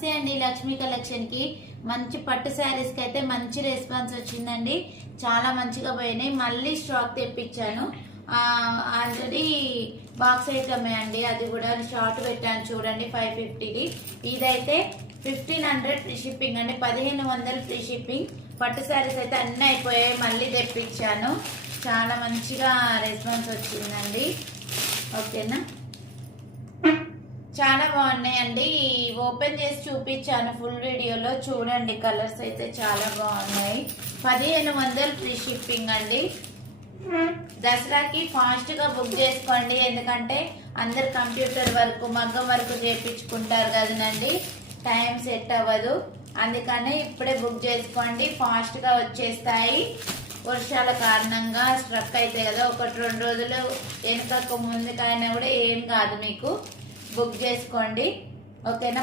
నమస్తే అండి, లక్ష్మీ కలెక్షన్ కి మంచి పట్టు శారీస్ కి అయితే మంచి రెస్పాన్స్ వచ్చిందండి. చాలా మంచిగా పోయినాయి. మళ్ళీ స్టాక్ తెప్పించాను. ఆల్రెడీ బాక్స్ ఐటమే అండి, అది కూడా షార్ట్ పెట్టాను చూడండి. 550ది ఇదైతే 1500 ఫ్రీ షిప్పింగ్ అండి. 1500 ఫ్రీ షిప్పింగ్. పట్టు శారీస్ అయితే అన్నీ అయిపోయాయి, మళ్ళీ తెప్పించాను. చాలా మంచిగా రెస్పాన్స్ వచ్చిందండి. ఓకేనా, చాలా బాగున్నాయండి. ఓపెన్ చేసి చూపించాను ఫుల్ వీడియోలో, చూడండి. కలర్స్ అయితే చాలా బాగున్నాయి. 1500 ఫ్రీ షిప్పింగ్ అండి. దసరాకి ఫాస్ట్ గా బుక్ చేసుకోండి, ఎందుకంటే అందరు కంప్యూటర్ వర్క్ మగ్గం వర్క్ చేయించుకుంటారు కదనండి, టైం సెట్ అవ్వదు. అందుకనే ఇప్పుడే బుక్ చేసుకోండి, ఫాస్ట్ గా వచ్చేస్తాయి. వర్షాల కారణంగా స్ట్రక్ అయితే కదా, 1-2 రోజులు వెనుకకు ముందుకైనా కూడా ఏం కాదు, మీకు బుక్ చేసుకోండి. ఓకేనా,